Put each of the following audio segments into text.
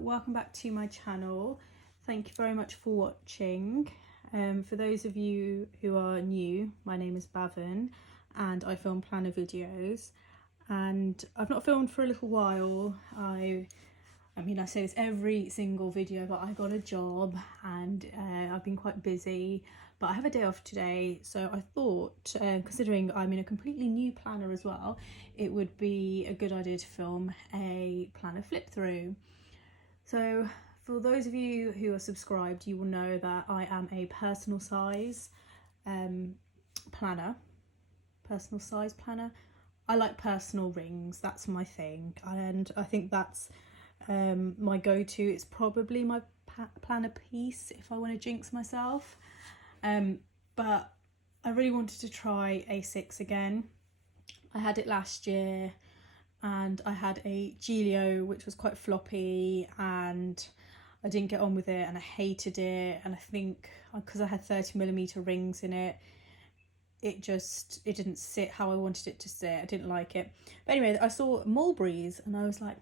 welcome back to my channel. Thank you very much for watching. For those of you who are new, my name is Bavin and I film planner videos, and I've not filmed for a little while. I say this every single video, but I got a job and I've been quite busy, but I have a day off today, so I thought, considering I'm in a completely new planner as well, it would be a good idea to film a planner flip through. So for those of you who are subscribed, you will know that I am a personal size planner. I like personal rings, that's my thing, and I think that's my go-to. It's probably my planner piece if I want to jinx myself, but I really wanted to try A6 again. I had it last year and I had a Giglio which was quite floppy and I didn't get on with it and I hated it, and I think because I had 30mm rings in it, it didn't sit how I wanted it to sit. I didn't like it. But anyway, I saw Mulberries and I was like,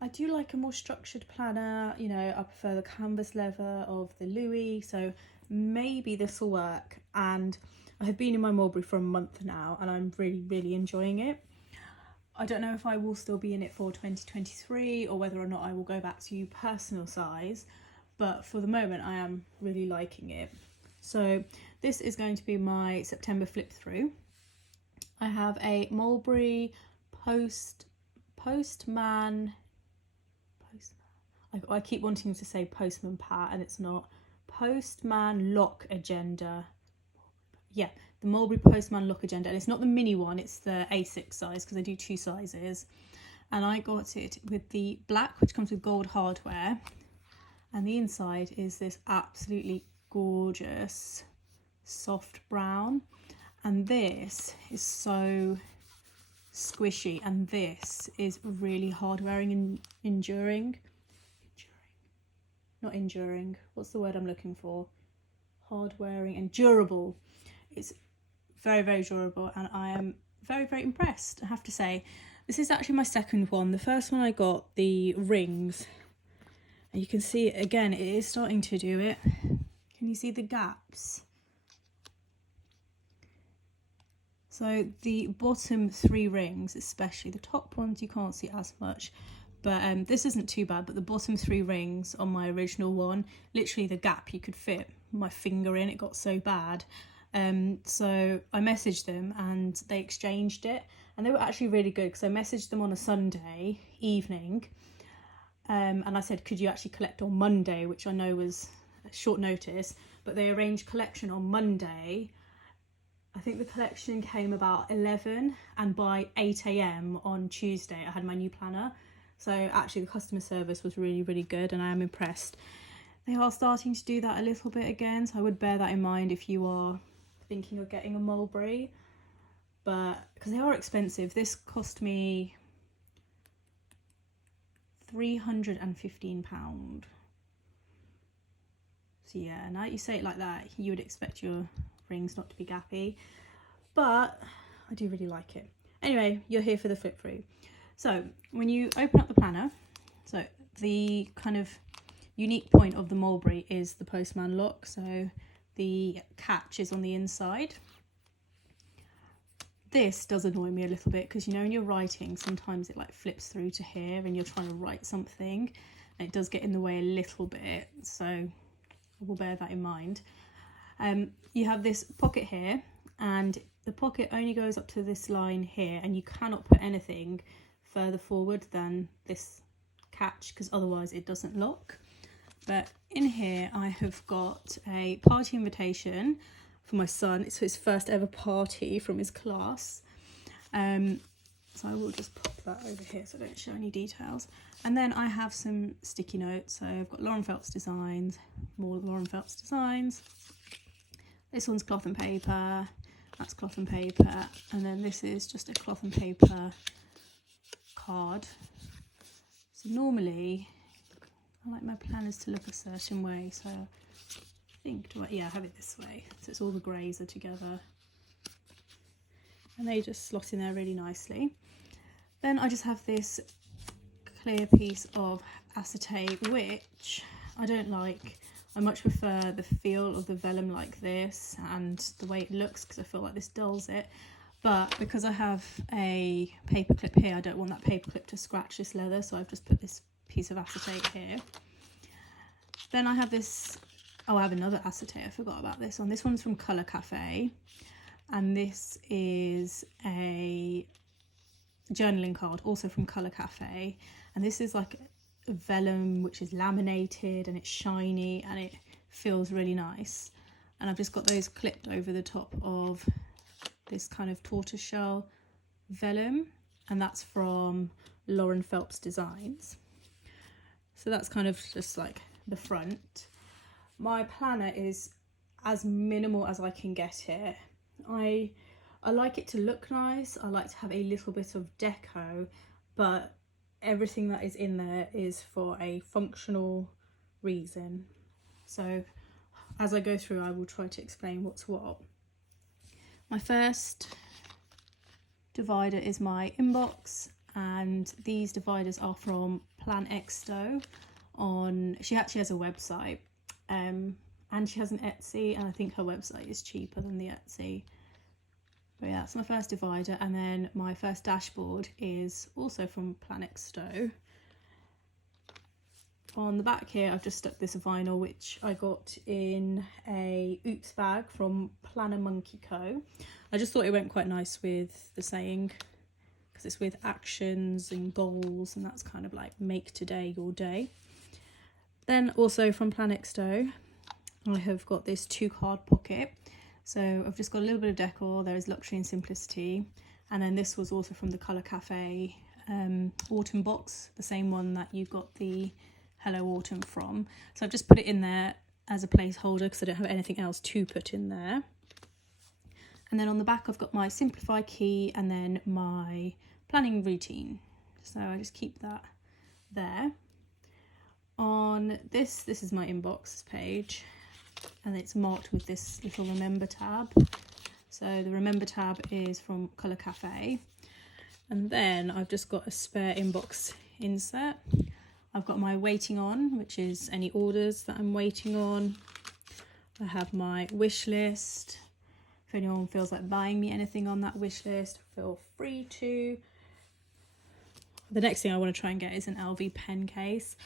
I do like a more structured planner, you know, I prefer the canvas leather of the Louis, so maybe this will work. And I have been in my Mulberry for a month now and I'm really enjoying it. I don't know if I will still be in it for 2023 or whether or not I will go back to personal size, but for the moment I am really liking it. So this is going to be my September flip through. I have a Mulberry Postman. I keep wanting to say Postman Pat and it's not. Postman Lock agenda. Yeah, the Mulberry Postman Lock agenda, and it's not the mini one, it's the A6 size because I do two sizes. And I got it with the black, which comes with gold hardware, and the inside is this absolutely gorgeous soft brown, and this is so squishy, and this is really hard wearing and enduring. Not enduring, what's the word I'm looking for? Hard wearing and durable. It's very durable and I am very impressed, I have to say. This is actually my second one. The first one I got the rings, and you can see it again, it is starting to do it. Can you see the gaps? So the bottom three rings, especially the top ones, you can't see as much, but this isn't too bad. But the bottom three rings on my original one, literally the gap you could fit my finger in, it got so bad. So I messaged them and they exchanged it, and they were actually really good because I messaged them on a Sunday evening, and I said, could you actually collect on Monday, which I know was short notice, but they arranged collection on Monday. I think the collection came about 11, and by 8 AM on Tuesday I had my new planner. So actually the customer service was really good and I am impressed. They are starting to do that a little bit again, so I would bear that in mind if you are thinking of getting a Mulberry, but because they are expensive. This cost me £315. So yeah, now you say it like that, you would expect your rings not to be gappy, but I do really like it. Anyway, you're here for the flip through. So when you open up the planner, so the kind of unique point of the Mulberry is the Postman Lock, so the catch is on the inside. This does annoy me a little bit because, you know, when you're writing, sometimes it like flips through to here and you're trying to write something and it does get in the way a little bit, so I will bear that in mind. You have this pocket here, and the pocket only goes up to this line here, and you cannot put anything further forward than this catch because otherwise it doesn't lock. But in here I have got a party invitation for my son. It's his first ever party from his class, so I will just pop that over here so I don't show any details. And then I have some sticky notes. So I've got Lauren Phelps designs, more Lauren Phelps designs. This one's cloth and paper, that's cloth and paper, and then this is just a cloth and paper card. So normally I like my planners to look a certain way, so I think, I have it this way, so it's all the greys are together and they just slot in there really nicely. Then I just have this clear piece of acetate, which I don't like. I much prefer the feel of the vellum like this and the way it looks, because I feel like this dulls it. But because I have a paper clip here, I don't want that paper clip to scratch this leather, so I've just put this piece of acetate here. Then I have this, oh, I have another acetate, I forgot about this one. This one's from Colour Cafe, and this is a journaling card, also from Colour Cafe, and this is like a vellum which is laminated and it's shiny and it feels really nice. And I've just got those clipped over the top of this kind of tortoiseshell vellum, and that's from Lauren Phelps Designs. So that's kind of just like the front. My planner is as minimal as I can get it. I like it to look nice. I like to have a little bit of deco, but everything that is in there is for a functional reason. So as I go through, I will try to explain what's what. My first divider is my inbox, and these dividers are from Plan Exto. She actually has a website, and she has an Etsy, and I think her website is cheaper than the Etsy. But yeah, that's my first divider. And then my first dashboard is also from Plan Exto. On the back here, I've just stuck this vinyl, which I got in a Oops bag from Planner Monkey Co. I just thought it went quite nice with the saying, because it's with actions and goals, and that's kind of like make today your day. Then also from Plan Exto, I have got this 2-card pocket. So I've just got a little bit of decor. There is luxury and simplicity. And then this was also from the Colour Cafe autumn box, the same one that you got the Hello Autumn from. So I've just put it in there as a placeholder because I don't have anything else to put in there. And then on the back I've got my Simplify key and then my planning routine. So I just keep that there. On this is my inbox page, and it's marked with this little remember tab. So the remember tab is from Colour Cafe. And then I've just got a spare inbox insert. I've got my waiting on, which is any orders that I'm waiting on. I have my wish list. If anyone feels like buying me anything on that wish list, feel free to. The next thing I want to try and get is an LV pen case.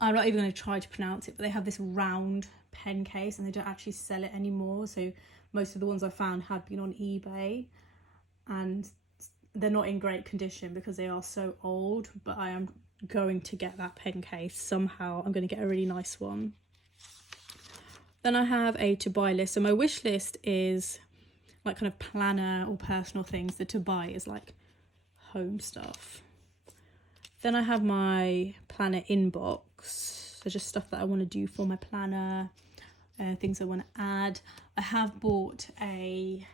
I'm not even going to try to pronounce it, but they have this round pen case and they don't actually sell it anymore. So most of the ones I found had been on eBay, and they're not in great condition because they are so old, but I am going to get that pen case somehow. I'm going to get a really nice one. Then I have a to buy list. So my wish list is like kind of planner or personal things. The to buy is like home stuff. Then I have my planner inbox. So just stuff that I want to do for my planner, things I want to add. I have bought a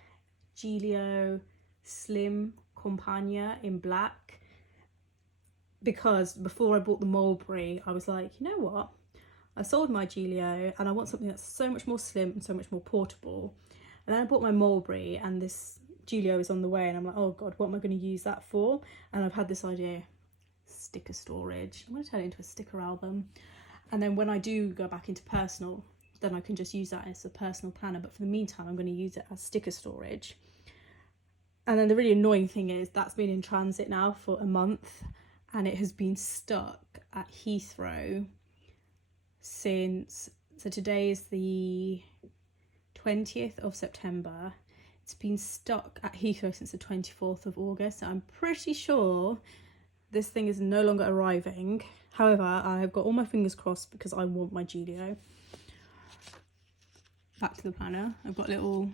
Giglio Slim Compagna in black, because before I bought the Mulberry, I was like, you know what? I sold my Giglio and I want something that's so much more slim and so much more portable. And then I bought my Mulberry and this Giglio is on the way, and I'm like, oh God, what am I going to use that for? And I've had this idea, sticker storage. I'm going to turn it into a sticker album. And then when I do go back into personal, then I can just use that as a personal planner. But for the meantime, I'm going to use it as sticker storage. And then the really annoying thing is that's been in transit now for a month, and it has been stuck at Heathrow since, so today is the 20th of September. It's been stuck at Heathrow since the 24th of August. So I'm pretty sure this thing is no longer arriving. However, I've got all my fingers crossed because I want my Giglio. Back to the planner. I've got a little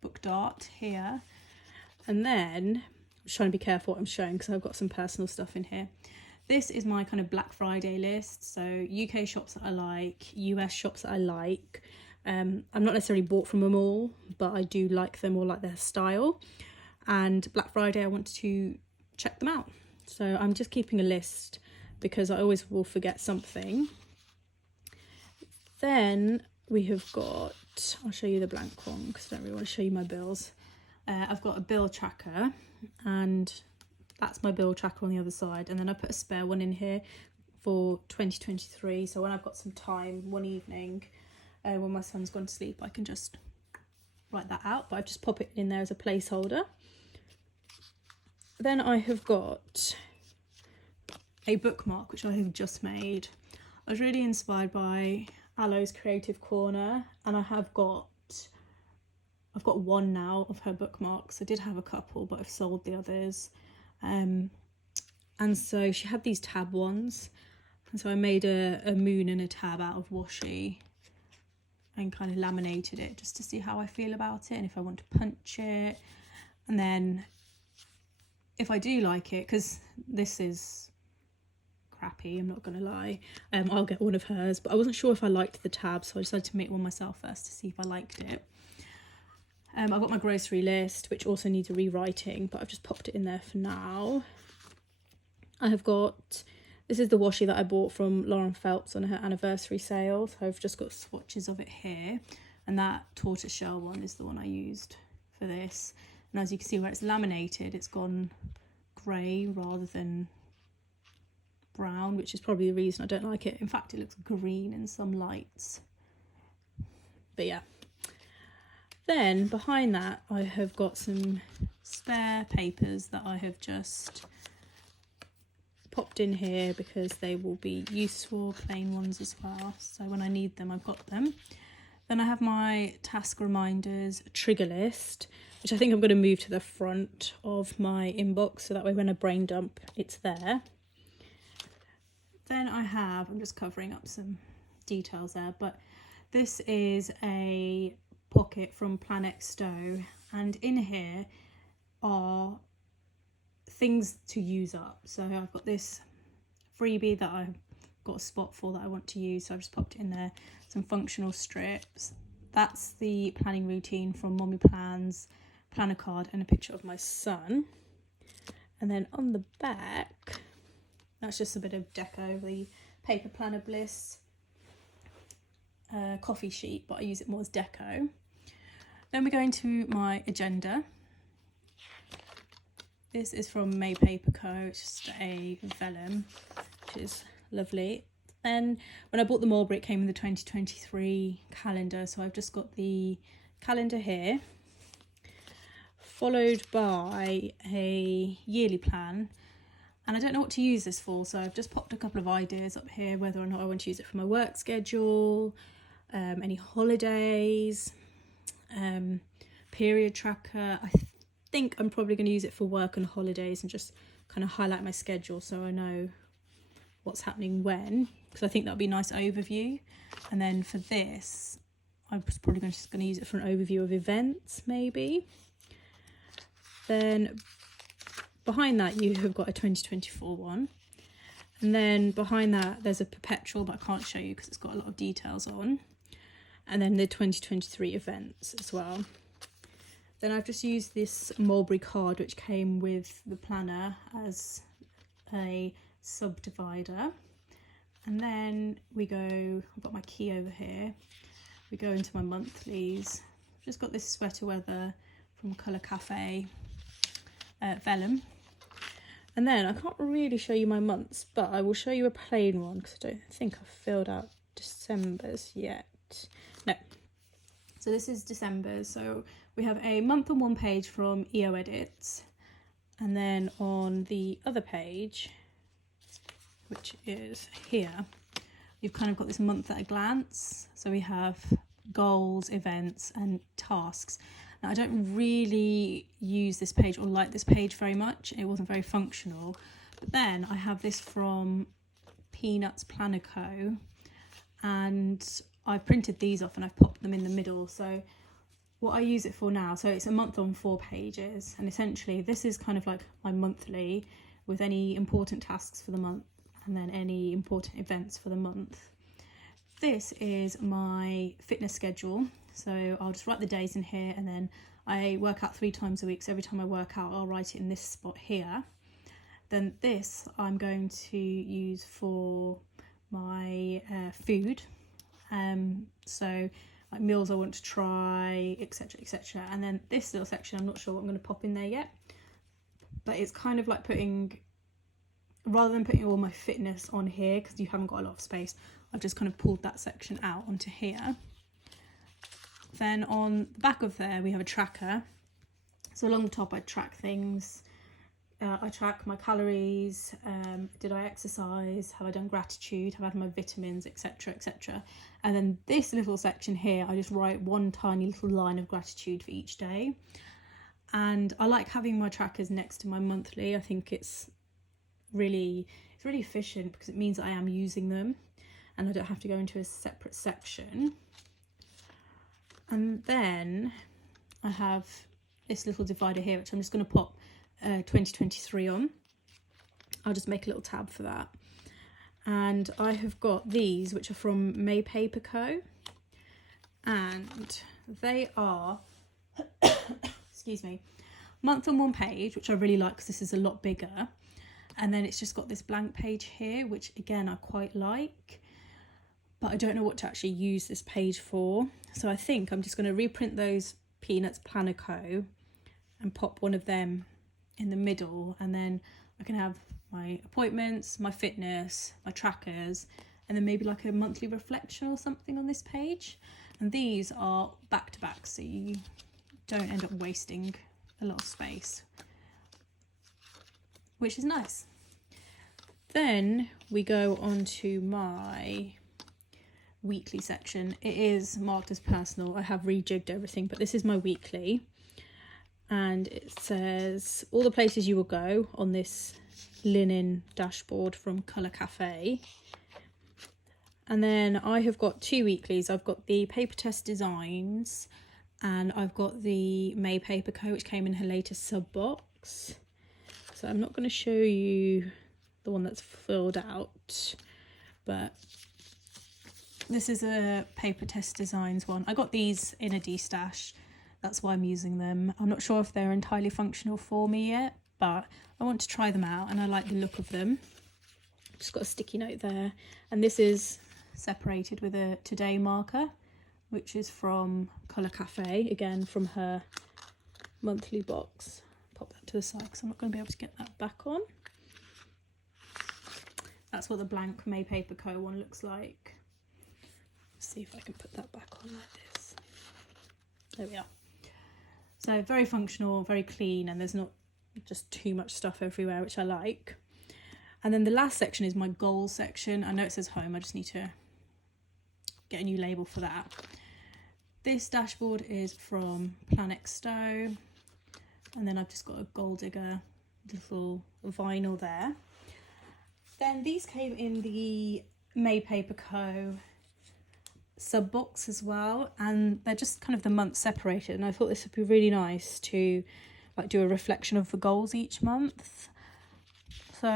book dart here. And then, I'm just trying to be careful what I'm showing because I've got some personal stuff in here. This is my kind of Black Friday list. So UK shops that I like, US shops that I like. I'm not necessarily bought from them all, but I do like them or like their style. And Black Friday, I want to check them out. So I'm just keeping a list because I always will forget something. Then we have got, I'll show you the blank one because I don't really want to show you my bills. I've got a bill tracker, and that's my bill tracker on the other side, and then I put a spare one in here for 2023, so when I've got some time one evening when my son's gone to sleep, I can just write that out, but I just pop it in there as a placeholder. Then I have got a bookmark which I have just made. I was really inspired by Aloe's Creative Corner, and I've got one now of her bookmarks. I did have a couple, but I've sold the others. And so she had these tab ones, and so I made a moon and a tab out of washi and kind of laminated it just to see how I feel about it and if I want to punch it. And then if I do like it, because this is crappy, I'm not gonna lie, I'll get one of hers, but I wasn't sure if I liked the tab, so I decided to make one myself first to see if I liked it. I've got my grocery list, which also needs rewriting, but I've just popped it in there for now. I have got, this is the washi that I bought from Lauren Phelps on her anniversary sale, so I've just got swatches of it here, and that tortoiseshell one is the one I used for this. And as you can see where it's laminated, it's gone grey rather than brown, which is probably the reason I don't like it. In fact, it looks green in some lights. But yeah. Then behind that, I have got some spare papers that I have just popped in here because they will be useful, plain ones as well. So when I need them, I've got them. Then I have my task reminders trigger list, which I think I'm going to move to the front of my inbox, so that way when I brain dump, it's there. Then I have, I'm just covering up some details there, but this is a pocket from Planet Stowe, and in here are things to use up. So I've got this freebie that I've got a spot for that I want to use, so I've just popped it in there. Some functional strips. That's the planning routine from Mommy Plans, planner card, and a picture of my son. And then on the back, that's just a bit of deco, the Paper Planner Bliss coffee sheet, but I use it more as deco. Then we go into my agenda. This is from May Paper Co. It's just a vellum, which is lovely. Then when I bought the Mulberry, it came in the 2023 calendar, so I've just got the calendar here, followed by a yearly plan. And I don't know what to use this for, so I've just popped a couple of ideas up here, whether or not I want to use it for my work schedule, any holidays, period tracker. I think I'm probably going to use it for work and holidays and just kind of highlight my schedule so I know what's happening when, because I think that'll be a nice overview. And then for this, I'm probably just going to use it for an overview of events, maybe. Then behind that, you have got a 2024 one. And then behind that, there's a perpetual, but I can't show you because it's got a lot of details on. And then the 2023 events as well. Then I've just used this Mulberry card, which came with the planner, as a subdivider. And then we go, I've got my key over here. We go into my monthlies. I've just got this sweater weather from Colour Cafe vellum. And then I can't really show you my months, but I will show you a plain one because I don't think I've filled out December's yet. No. So this is December. So we have a month on one page from EO Edits. And then on the other page, which is here, you've kind of got this month at a glance. So we have goals, events, and tasks. Now, I don't really use this page or like this page very much. It wasn't very functional. But then I have this from Peanuts Planner Co. And I've printed these off and I've popped them in the middle. So what I use it for now, so it's a month on 4 pages. And essentially this is kind of like my monthly with any important tasks for the month and then any important events for the month. This is my fitness schedule. So I'll just write the days in here, and then I work out 3 times a week. So every time I work out, I'll write it in this spot here. Then this I'm going to use for my food. So like meals I want to try, etc, etc. And then this little section, I'm not sure what I'm going to pop in there yet. but it's kind of like rather than putting all my fitness on here, because you haven't got a lot of space, I've just kind of pulled that section out onto here. Then on the back of there we have a tracker. So along the top I track things. I track my calories, did I exercise, have I done gratitude, have I had my vitamins, etc, etc. And then this little section here, I just write one tiny little line of gratitude for each day. And I like having my trackers next to my monthly. I think it's really efficient, because it means I am using them and I don't have to go into a separate section. And then I have this little divider here, which I'm just going to pop 2023 on. I'll just make a little tab for that. And I have got these, which are from May Paper Co. And they are, excuse me, month on one page, which I really like because this is a lot bigger. And then it's just got this blank page here, which again I quite like, but I don't know what to actually use this page for. So I think I'm just going to reprint those Peanuts Planner Co. and pop one of them in the middle, and then I can have my appointments, my fitness, my trackers, and then maybe like a monthly reflection or something on this page. And these are back to back, so you don't end up wasting a lot of space, which is nice. Then we go on to my weekly section. It is marked as personal. I have rejigged everything, but this is my weekly. And it says all the places you will go on this linen dashboard from Colour Cafe. And then I have got two weeklies. I've got the Paper Test Designs and I've got the May Paper Co, which came in her latest sub box. So I'm not going to show you the one that's filled out, but this is a Paper Test Designs one. I got these in a D-stash. That's why I'm using them. I'm not sure if they're entirely functional for me yet, but I want to try them out and I like the look of them. Just got a sticky note there. And this is separated with a today marker, which is from Colour Cafe, again from her monthly box. Pop that to the side because I'm not going to be able to get that back on. That's what the blank May Paper Co one looks like. Let's see if I can put that back on like this. There we are. So very functional, very clean, and there's not just too much stuff everywhere, which I like. And then the last section is my goals section. I know it says home, I just need to get a new label for that. This dashboard is from Planet Stowe, and then I've just got a Goal Digger little vinyl there. Then these came in the May Paper Co sub box as well, and they're just kind of the month separated, and I thought this would be really nice to like do a reflection of the goals each month. So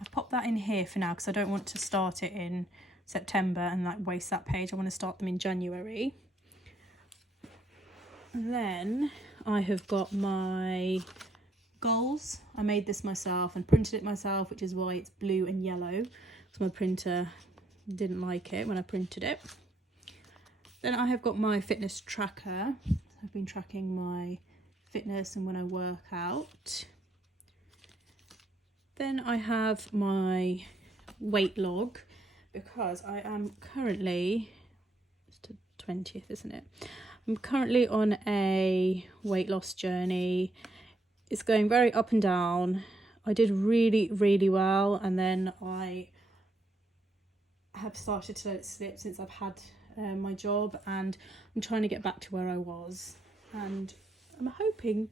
I've popped that in here for now because I don't want to start it in September and like waste that page. I want to start them in January. And then I have got my goals. I made this myself and printed it myself, which is why it's blue and yellow, because my printer didn't like it when I printed it. Then I have got my fitness tracker. I've been tracking my fitness and when I work out. Then I have my weight log, because I am currently, it's the 20th, isn't it? I'm currently on a weight loss journey. It's going very up and down. I did really well, and then I have started to let it slip since I've had my job, and I'm trying to get back to where I was, and I'm hoping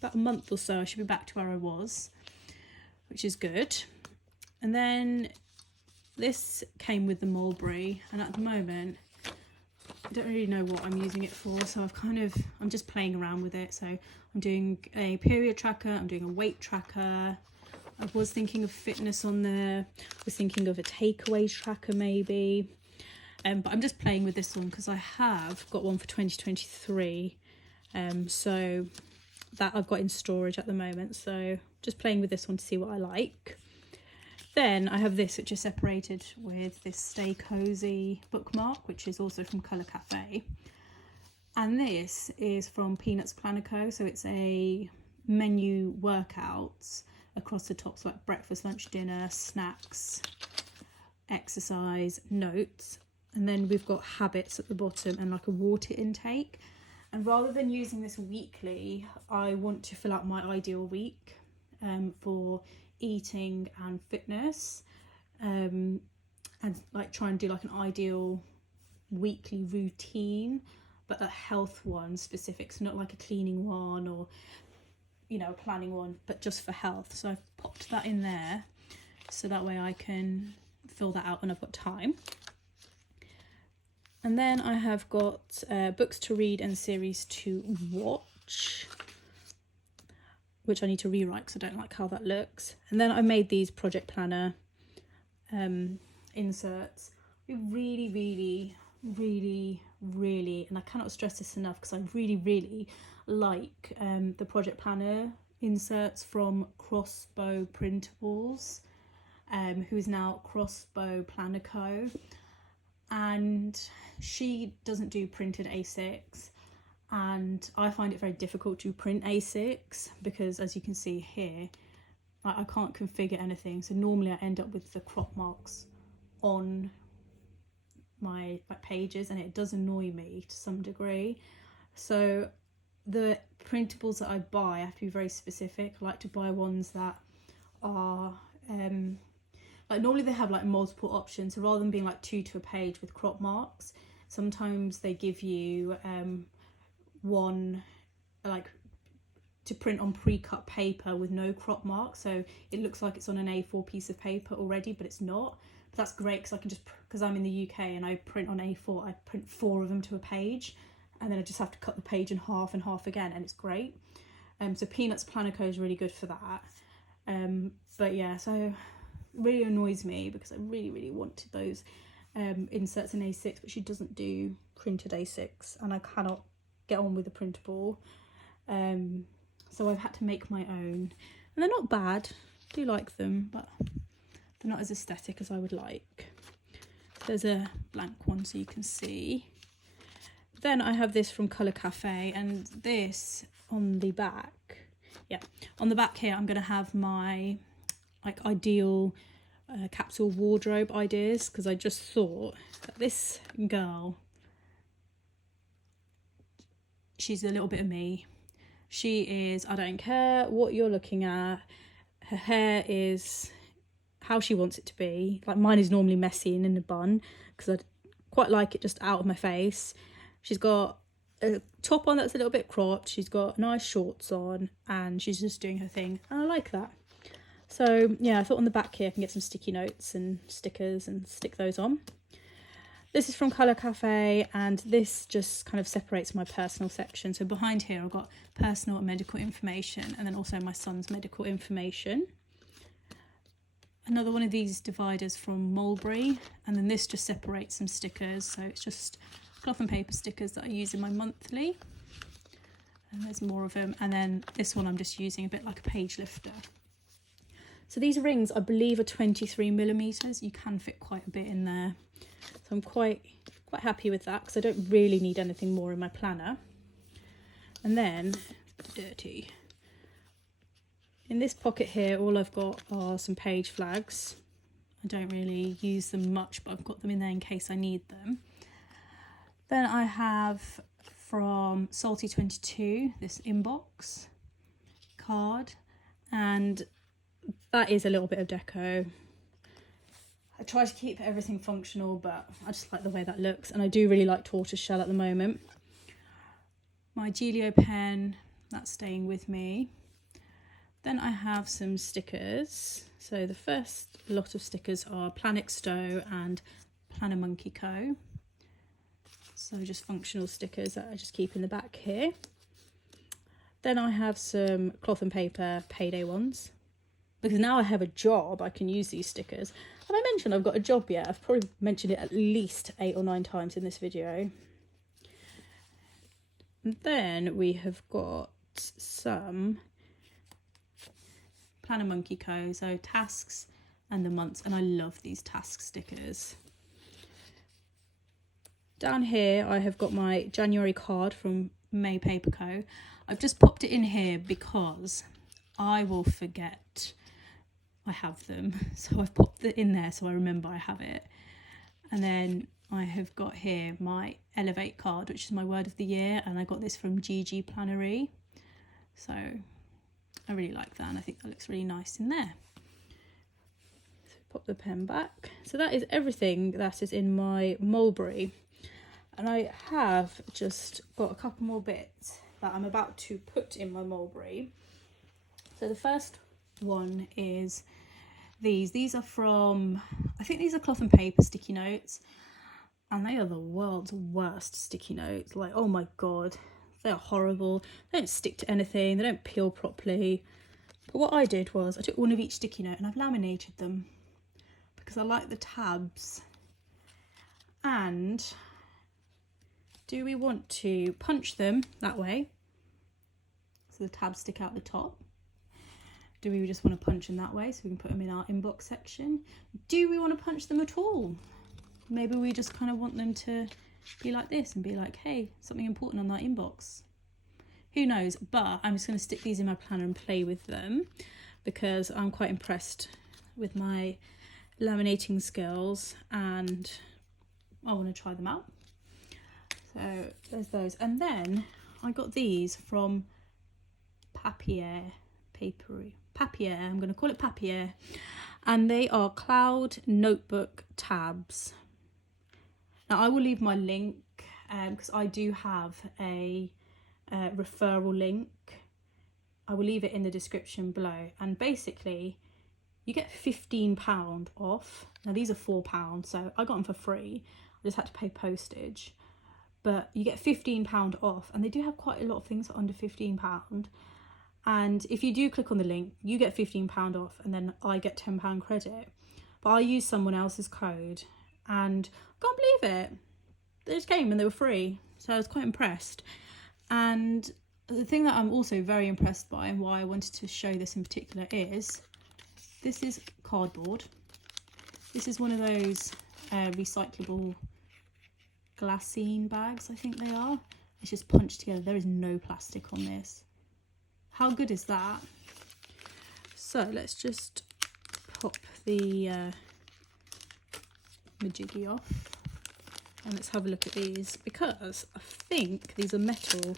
about a month or so I should be back to where I was, which is good. And then this came with the Mulberry, and at the moment I don't really know what I'm using it for, so I'm just playing around with it. So I'm doing a period tracker, I'm doing a weight tracker. I was thinking of fitness on there. I was thinking of a takeaway tracker maybe. But I'm just playing with this one because I have got one for 2023. So that I've got in storage at the moment. So just playing with this one to see what I like. Then I have this, which is separated with this Stay Cozy bookmark, which is also from Colour Cafe. And this is from Peanuts Planner Co. So it's a menu workouts across the top, so like breakfast, lunch, dinner, snacks, exercise, notes, and then we've got habits at the bottom and like a water intake. And rather than using this weekly, I want to fill out my ideal week for eating and fitness, and like try and do like an ideal weekly routine, but a health one specific, so not like a cleaning one or, you know, a planning one, but just for health. So I've popped that in there so that way I can fill that out when I've got time. And then I have got books to read and series to watch, which I need to rewrite because I don't like how that looks. And then I made these project planner inserts. I really, and I cannot stress this enough because I really like the project planner inserts from Crossbow Printables, who is now Crossbow Planner Co. And she doesn't do printed A6, and I find it very difficult to print A6 because, as you can see here, I can't configure anything. So normally I end up with the crop marks on my pages, and it does annoy me to some degree. So the printables that I buy, I have to be very specific. I like to buy ones that are like, normally they have like multiple options, so rather than being like 2 to a page with crop marks, sometimes they give you one like to print on pre-cut paper with no crop marks, so it looks like it's on an A4 piece of paper already, but it's not. But that's great because I can just, because I'm in the UK and I print on A4, I print 4 of them to a page, and then I just have to cut the page in half and half again, and it's great. So Peanuts Planner Co is really good for that. But yeah, so really annoys me because I really wanted those inserts in A6, but she doesn't do printed A6, and I cannot get on with the printable. So I've had to make my own, and they're not bad. I do like them, but they're not as aesthetic as I would like. There's a blank one so you can see. Then I have this from Colour Cafe, and this on the back, on the back here I'm going to have my like ideal capsule wardrobe ideas, because I just thought that this girl, she's a little bit of me. She is, I don't care what you're looking at, her hair is how she wants it to be. Like, mine is normally messy and in a bun because I quite like it just out of my face. She's got a top on that's a little bit cropped, she's got nice shorts on, and she's just doing her thing, and I like that. So yeah, I thought on the back here I can get some sticky notes and stickers and stick those on. This is from Colour Cafe, and this just kind of separates my personal section. So behind here I've got personal and medical information, and then also my son's medical information. Another one of these dividers from Mulberry, and then this just separates some stickers. So it's just cloth and paper stickers that I use in my monthly. And there's more of them. And then this one I'm just using a bit like a page lifter. So these rings, I believe, are 23mm. You can fit quite a bit in there. So I'm quite happy with that because I don't really need anything more in my planner. And then, dirty. In this pocket here, all I've got are some page flags. I don't really use them much, but I've got them in there in case I need them. Then I have from Salty22 this inbox card, and that is a little bit of deco. I try to keep everything functional, but I just like the way that looks, and I do really like tortoiseshell at the moment. My Gelio pen, that's staying with me. Then I have some stickers. So the first lot of stickers are Planet Stowe and Planner Monkey Co. So just functional stickers that I just keep in the back here. Then I have some cloth and paper payday ones, because now I have a job, I can use these stickers. Have I mentioned I've got a job yet? I've probably mentioned it at least 8 or 9 times in this video. And then we have got some Planner Monkey Co. So tasks and the months, and I love these task stickers. Down here I have got my January card from May Paper Co. I've just popped it in here because I will forget I have them. So I've popped it in there so I remember I have it. And then I have got here my Elevate card, which is my word of the year, and I got this from Gigi Plannery. So I really like that, and I think that looks really nice in there. So pop the pen back. So that is everything that is in my Mulberry. And I have just got a couple more bits that I'm about to put in my Mulberry. So the first one is these. These are from, I think these are cloth and paper sticky notes. And they are the world's worst sticky notes. Like, oh my God, they're horrible. They don't stick to anything. They don't peel properly. But what I did was I took one of each sticky note and I've laminated them because I like the tabs. And do we want to punch them that way so the tabs stick out the top? Do we just want to punch them that way so we can put them in our inbox section? Do we want to punch them at all? Maybe we just kind of want them to be like this and be like, hey, something important on that inbox. Who knows? But I'm just going to stick these in my planner and play with them because I'm quite impressed with my laminating skills and I want to try them out. So there's those. And then I got these from Papier, I'm going to call it Papier. And they are cloud notebook tabs. Now I will leave my link because I do have a referral link. I will leave it in the description below. And basically you get £15 off. Now these are £4, so I got them for free. I just had to pay postage. But you get £15 off, and they do have quite a lot of things for under £15. And if you do click on the link, you get £15 off, and then I get £10 credit. But I used someone else's code, and I can't believe it. They just came and they were free, so I was quite impressed. And the thing that I'm also very impressed by, and why I wanted to show this in particular, is this is cardboard. This is one of those recyclable glassine bags, I think they are. It's just punched together. There is no plastic on this. How good is that? So let's just pop the majiggy off and let's have a look at these, because I think these are metal.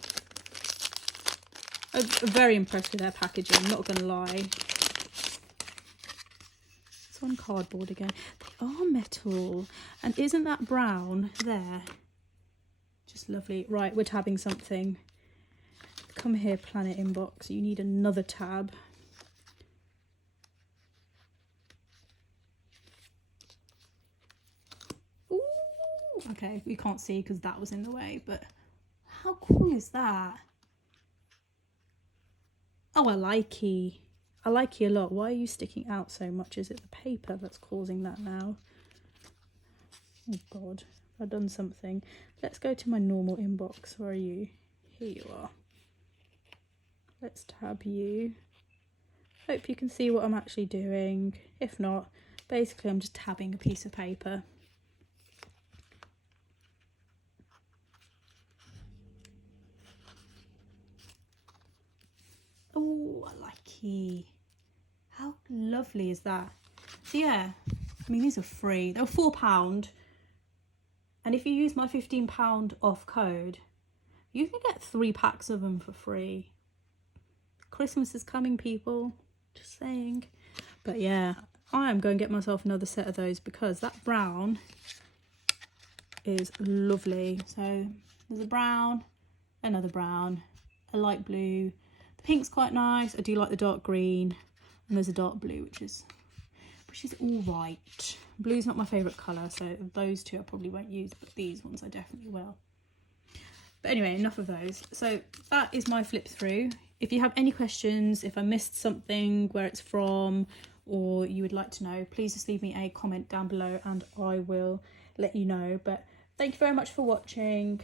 I'm very impressed with their packaging, I'm not gonna lie. It's on cardboard again. They are metal. And isn't that brown there? Just lovely. Right, we're tabbing something. Come here, Planet Inbox. You need another tab. Ooh, okay, we can't see because that was in the way, but how cool is that? Oh, I like it. I like it a lot. Why are you sticking out so much? Is it the paper that's causing that now? Oh God, I've done something. Let's go to my normal inbox. Where are you? Here you are. Let's tab you. Hope you can see what I'm actually doing. If not, basically I'm just tabbing a piece of paper. Oh, I like it. How lovely is that? So yeah, I mean, these are free. They're £4. And if you use my £15 off code, you can get 3 packs of them for free. Christmas is coming, people. Just saying. But yeah, I am going to get myself another set of those because that brown is lovely. So there's a brown, another brown, a light blue. The pink's quite nice. I do like the dark green. And there's a dark blue, which is all right. Blue's not my favourite colour, so those two I probably won't use, but these ones I definitely will. But anyway, enough of those. So that is my flip through. If you have any questions, if I missed something, where it's from, or you would like to know, please just leave me a comment down below and I will let you know. But thank you very much for watching.